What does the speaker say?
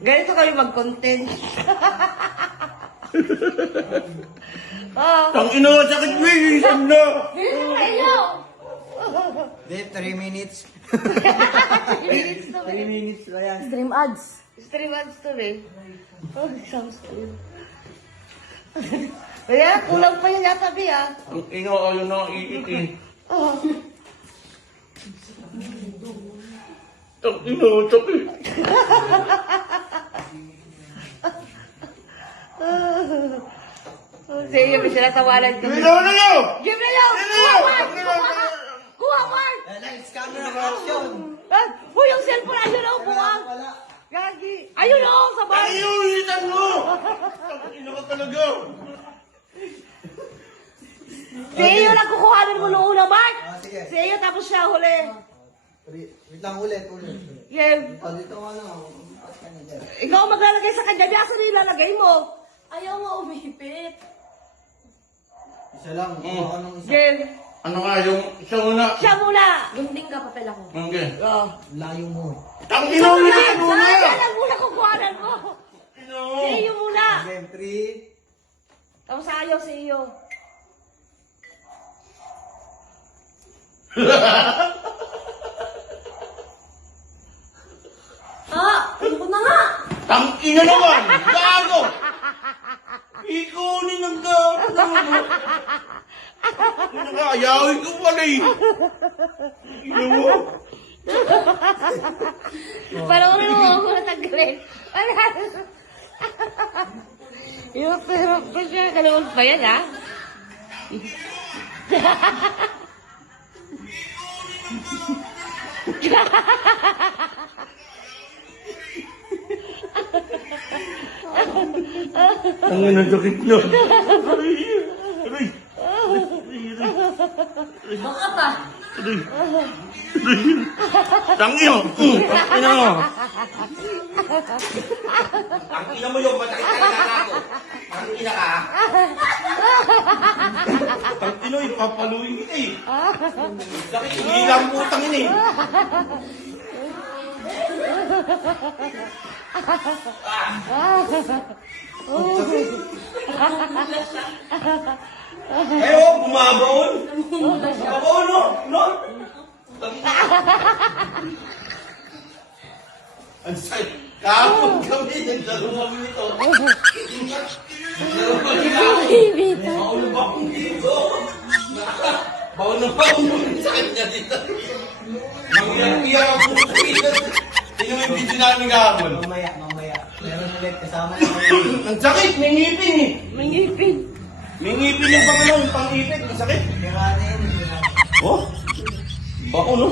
Ganito kami mag-content. Tang ina, sakit mo eh. Isang na. Dito kayo! Hindi, 3 minutes. 3 minutes na yan. Stream ads. Stream ads to eh. Oh, isang stream. Kaya, kulang pa yun yata, Bi, ah. Ang ina, ayaw na iit eh. Oh. Tang ina, sakit. Sige, may sinatawanan ko. Ina na yun! Give me lang! Kuha, Mark! Kuha, Mark! Lights, camera, action! Ah, Uy, yung cellphone, ayun o, buwang! Wala. Gagi! Ayun o, sa Tang bahay! ina, iitan mo! Tang ina ka talaga. Si Iyo lang kukuhanin mo noong una, Mark! Sige. Si Iyo, tapos siya huli. Wait lang, ulit. Yeah. Dito ka na. Pas ka na dyan. Ikaw ang maglalagay sa kanya, di asan ilalagay mo? Ayaw nga umipit. Isa lang. Kuha ka ng isa. Game. Ano nga yung isa muna? Siya muna! Gunting ka, papel ako. Okay. Oh. Layo mo. Tang ina, ulitin mo na! Saan ang muna kukuhanan mo? Ina. Si Iyo muna! Game 3. Tapos ayaw si Iyo. Ano ko na nga? Tang ina naman! Gago! Ikunin ang gago! Ina ka, ayawin ko pala eh! Ina mo! Parang mo ako natanggalin. Wala. Yung pero pa siya. Kalawag pa yan, ha? Ang ina, sakit na! Aray! Aray! Baka pa. Aray! Tang ina! Tang ina mo! Tang ina mo yung masakit ka na ako! Tang ina ka! Tang ina, ipapaluin kita eh! Sakit, hindi lang po tang ina eh! Ayo, bumabaon! Bumabaon, no? No? Ang sakit! Kahapon kami yung dalawang nito! Maulog akong dito! Baon na baon yung sakit niya dito! Mangyayang ako dito! Tingnan mo yung video namin kahapon! Mamaya. Meron ulit kasama na. Ang sakit! May ngipin eh! May ngipin. May ngipin yung pangalaw, yung pangipit! Ang sakit! Kaya na yun. Oh? Bako no?